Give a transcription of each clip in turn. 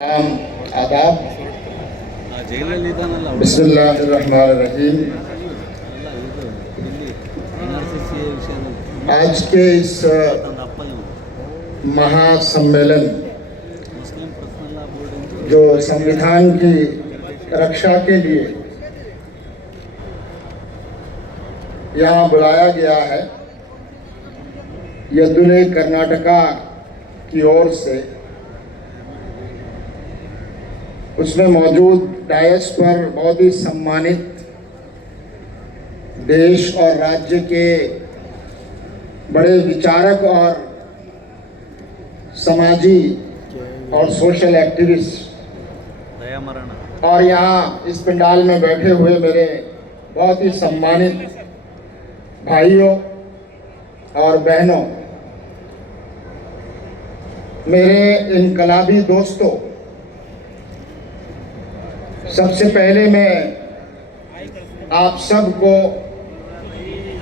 आदाब। बिस्मिल्लाहिर्रहमानिर्रहीम। आज के इस महासम्मेलन जो संविधान की रक्षा के लिए यहाँ बुलाया गया है, यदुले कर्नाटका की ओर से, उसमें मौजूद डायस पर बहुत ही सम्मानित देश और राज्य के बड़े विचारक और समाजी और सोशल एक्टिविस्ट और यहाँ इस पंडाल में बैठे हुए मेरे बहुत ही सम्मानित भाइयों और बहनों, मेरे इनकलाबी दोस्तों, सबसे पहले मैं आप सबको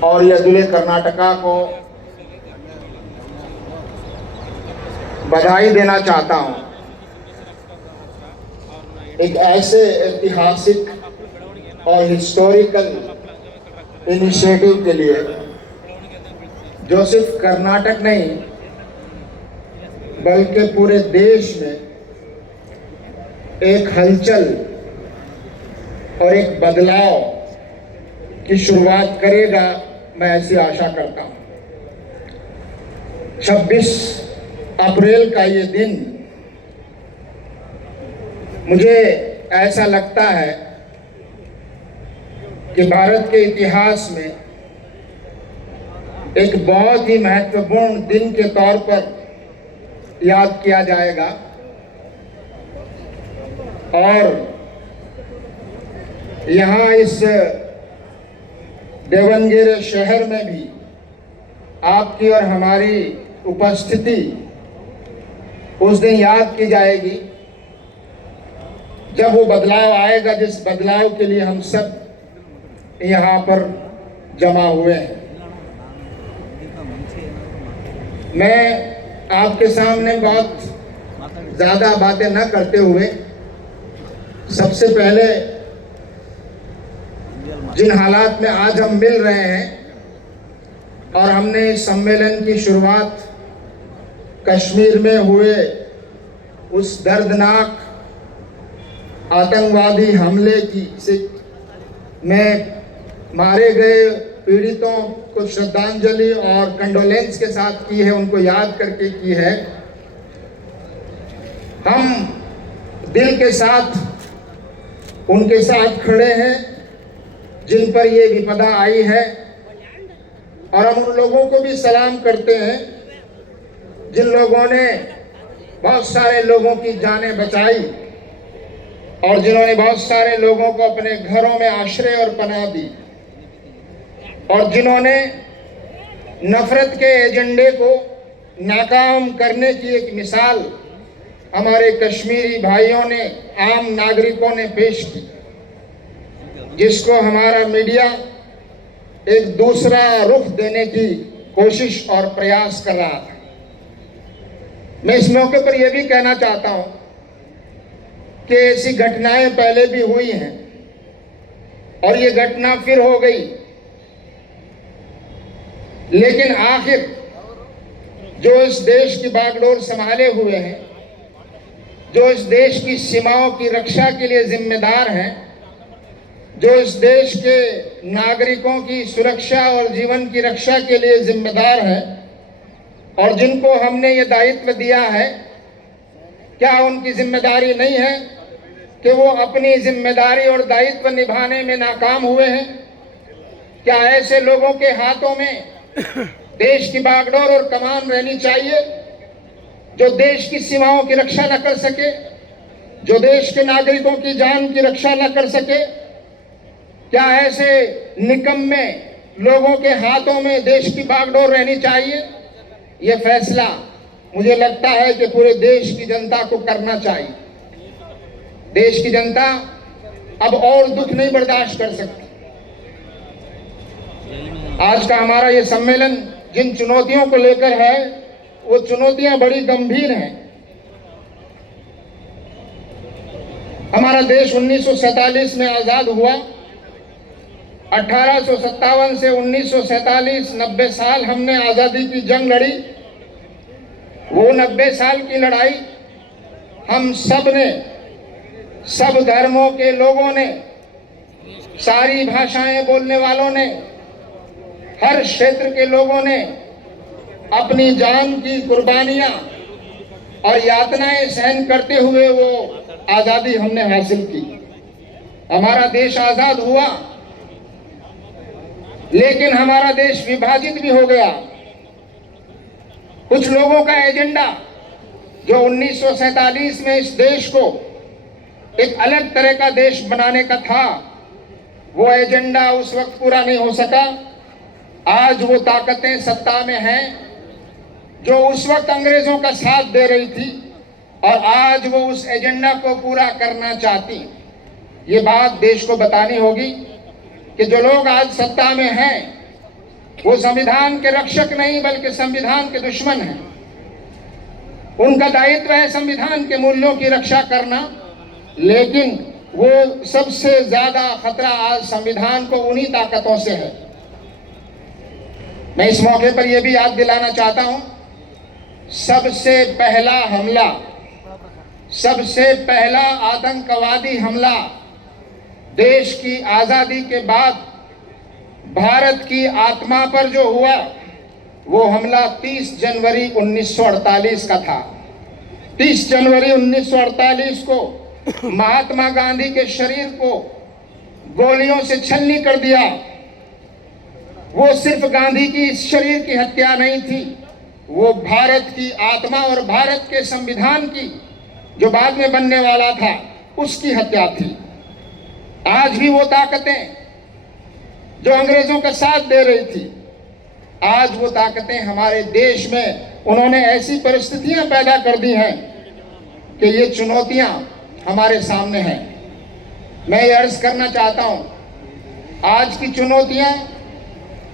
और यदुले कर्नाटका को बधाई देना चाहता हूं, एक ऐसे ऐतिहासिक और हिस्टोरिकल इनिशिएटिव के लिए जो सिर्फ कर्नाटक नहीं बल्कि पूरे देश में एक हलचल और एक बदलाव की शुरुआत करेगा, मैं ऐसी आशा करता हूं। 26 अप्रैल का ये दिन मुझे ऐसा लगता है कि भारत के इतिहास में एक बहुत ही महत्वपूर्ण दिन के तौर पर याद किया जाएगा और यहाँ इस देवनगिरी शहर में भी आपकी और हमारी उपस्थिति उस दिन याद की जाएगी जब वो बदलाव आएगा, जिस बदलाव के लिए हम सब यहाँ पर जमा हुए हैं। मैं आपके सामने बहुत ज़्यादा बातें न करते हुए सबसे पहले जिन हालात में आज हम मिल रहे हैं और हमने इस सम्मेलन की शुरुआत कश्मीर में हुए उस दर्दनाक आतंकवादी हमले की से में मारे गए पीड़ितों को श्रद्धांजलि और कंडोलेंस के साथ की है, उनको याद करके की है। हम दिल के साथ उनके साथ खड़े हैं जिन पर ये विपदा आई है और हम उन लोगों को भी सलाम करते हैं जिन लोगों ने बहुत सारे लोगों की जानें बचाई और जिन्होंने बहुत सारे लोगों को अपने घरों में आश्रय और पनाह दी और जिन्होंने नफरत के एजेंडे को नाकाम करने की एक मिसाल हमारे कश्मीरी भाइयों ने, आम नागरिकों ने पेश की, जिसको हमारा मीडिया एक दूसरा रुख देने की कोशिश और प्रयास कर रहा था। मैं इस मौके पर यह भी कहना चाहता हूं कि ऐसी घटनाएं पहले भी हुई हैं और ये घटना फिर हो गई, लेकिन आखिर जो इस देश की बागडोर संभाले हुए हैं, जो इस देश की सीमाओं की रक्षा के लिए जिम्मेदार हैं, जो इस देश के नागरिकों की सुरक्षा और जीवन की रक्षा के लिए जिम्मेदार हैं और जिनको हमने ये दायित्व दिया है, क्या उनकी जिम्मेदारी नहीं है कि वो अपनी जिम्मेदारी और दायित्व निभाने में नाकाम हुए हैं? क्या ऐसे लोगों के हाथों में देश की बागडोर और कमान रहनी चाहिए जो देश की सीमाओं की रक्षा न कर सके, जो देश के नागरिकों की जान की रक्षा न कर सके? क्या ऐसे निकम्मे लोगों के हाथों में देश की बागडोर रहनी चाहिए? ये फैसला मुझे लगता है कि पूरे देश की जनता को करना चाहिए। देश की जनता अब और दुख नहीं बर्दाश्त कर सकती। आज का हमारा ये सम्मेलन जिन चुनौतियों को लेकर है, वो चुनौतियां बड़ी गंभीर हैं। हमारा देश 1947 में आज़ाद हुआ। 1857 से 1947 90 साल हमने आज़ादी की जंग लड़ी। वो 90 साल की लड़ाई हम सब ने, सब धर्मों के लोगों ने, सारी भाषाएं बोलने वालों ने, हर क्षेत्र के लोगों ने अपनी जान की कुर्बानियां और यातनाएं सहन करते हुए वो आज़ादी हमने हासिल की। हमारा देश आज़ाद हुआ, लेकिन हमारा देश विभाजित भी हो गया। कुछ लोगों का एजेंडा जो 1947 में इस देश को एक अलग तरह का देश बनाने का था, वो एजेंडा उस वक्त पूरा नहीं हो सका। आज वो ताकतें सत्ता में हैं जो उस वक्त अंग्रेजों का साथ दे रही थी और आज वो उस एजेंडा को पूरा करना चाहती। ये बात देश को बतानी होगी कि जो लोग आज सत्ता में हैं वो संविधान के रक्षक नहीं बल्कि संविधान के दुश्मन हैं। उनका दायित्व है संविधान के मूल्यों की रक्षा करना, लेकिन वो सबसे ज्यादा खतरा आज संविधान को उन्हीं ताकतों से है। मैं इस मौके पर यह भी याद दिलाना चाहता हूं, सबसे पहला हमला, सबसे पहला आतंकवादी हमला देश की आजादी के बाद भारत की आत्मा पर जो हुआ, वो हमला 30 जनवरी 1948 का था। 30 जनवरी 1948 को महात्मा गांधी के शरीर को गोलियों से छलनी कर दिया। वो सिर्फ गांधी की इस शरीर की हत्या नहीं थी, वो भारत की आत्मा और भारत के संविधान की, जो बाद में बनने वाला था, उसकी हत्या थी। आज भी वो ताकतें जो अंग्रेजों का साथ दे रही थी, आज वो ताकतें हमारे देश में उन्होंने ऐसी परिस्थितियां पैदा कर दी हैं कि ये चुनौतियां हमारे सामने हैं। मैं ये अर्ज करना चाहता हूं, आज की चुनौतियां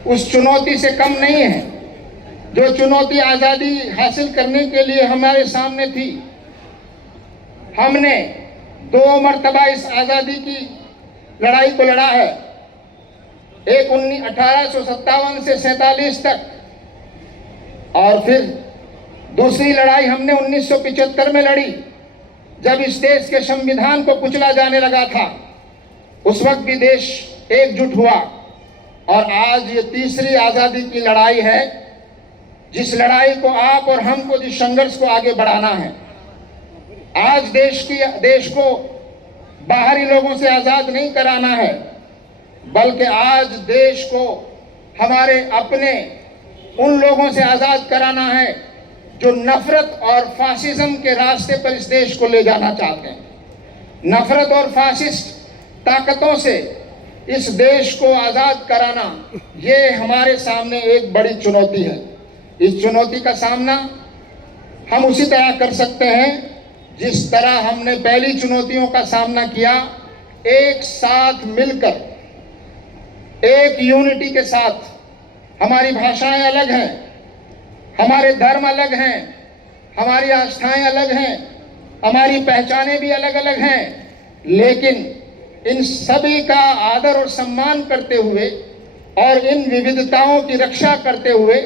उस चुनौती से कम नहीं है जो चुनौती आज़ादी हासिल करने के लिए हमारे सामने थी। हमने 2 मर्तबा इस आज़ादी की लड़ाई को लड़ा है। एक 1857 से 47 तक, और फिर दूसरी लड़ाई हमने 1975 में लड़ी, जब इस देश के संविधान को कुचला जाने लगा था। उस वक्त भी देश एकजुट हुआ। और आज ये तीसरी आज़ादी की लड़ाई है, जिस लड़ाई को आप और हमको, जिस संघर्ष को आगे बढ़ाना है। आज देश को बाहरी लोगों से आज़ाद नहीं कराना है, बल्कि आज देश को हमारे अपने उन लोगों से आज़ाद कराना है जो नफरत और फासिज्म के रास्ते पर इस देश को ले जाना चाहते हैं। नफरत और फासिस्ट ताकतों से इस देश को आज़ाद कराना, ये हमारे सामने एक बड़ी चुनौती है। इस चुनौती का सामना हम उसी तरह कर सकते हैं जिस तरह हमने पहली चुनौतियों का सामना किया, एक साथ मिलकर, एक यूनिटी के साथ। हमारी भाषाएं अलग हैं, हमारे धर्म अलग हैं, हमारी आस्थाएं अलग हैं, हमारी पहचानें भी अलग अलग हैं, लेकिन इन सभी का आदर और सम्मान करते हुए और इन विविधताओं की रक्षा करते हुए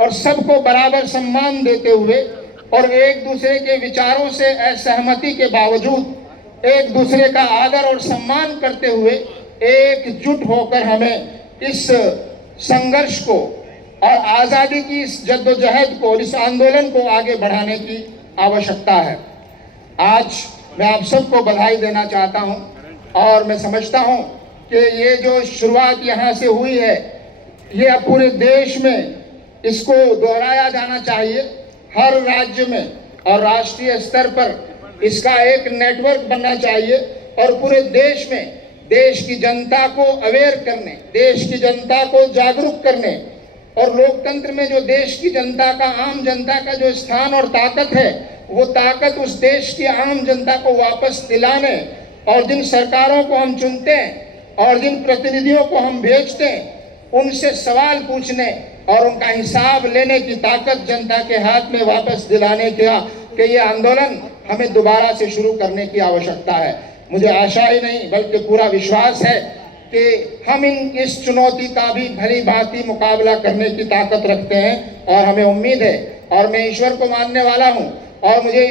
और सबको बराबर सम्मान देते हुए और एक दूसरे के विचारों से असहमति के बावजूद एक दूसरे का आदर और सम्मान करते हुए एकजुट होकर हमें इस संघर्ष को और आज़ादी की इस जद्दोजहद को, इस आंदोलन को आगे बढ़ाने की आवश्यकता है। आज मैं आप सबको बधाई देना चाहता हूं और मैं समझता हूं कि ये जो शुरुआत यहाँ से हुई है, ये अब पूरे देश में इसको दोहराया जाना चाहिए। हर राज्य में और राष्ट्रीय स्तर पर इसका एक नेटवर्क बनना चाहिए और पूरे देश में देश की जनता को अवेयर करने, देश की जनता को जागरूक करने और लोकतंत्र में जो देश की जनता का, आम जनता का जो स्थान और ताकत है, वो ताकत उस देश की आम जनता को वापस दिलाने और जिन सरकारों को हम चुनते हैं और जिन प्रतिनिधियों को हम भेजते हैं, उनसे सवाल पूछने और उनका हिसाब लेने की ताकत जनता के हाथ में वापस दिलाने का कि ये आंदोलन हमें दोबारा से शुरू करने की आवश्यकता है। मुझे आशा ही नहीं बल्कि पूरा विश्वास है कि हम इस चुनौती का भी भली भांति मुकाबला करने की ताकत रखते हैं और हमें उम्मीद है और मैं ईश्वर को मानने वाला हूं और मुझे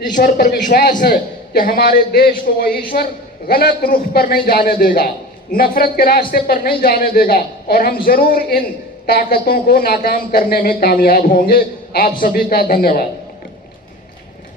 ईश्वर पर विश्वास है कि हमारे देश को वो ईश्वर गलत रुख पर नहीं जाने देगा, नफरत के रास्ते पर नहीं जाने देगा और हम जरूर इन ताकतों को नाकाम करने में कामयाब होंगे। आप सभी का धन्यवाद।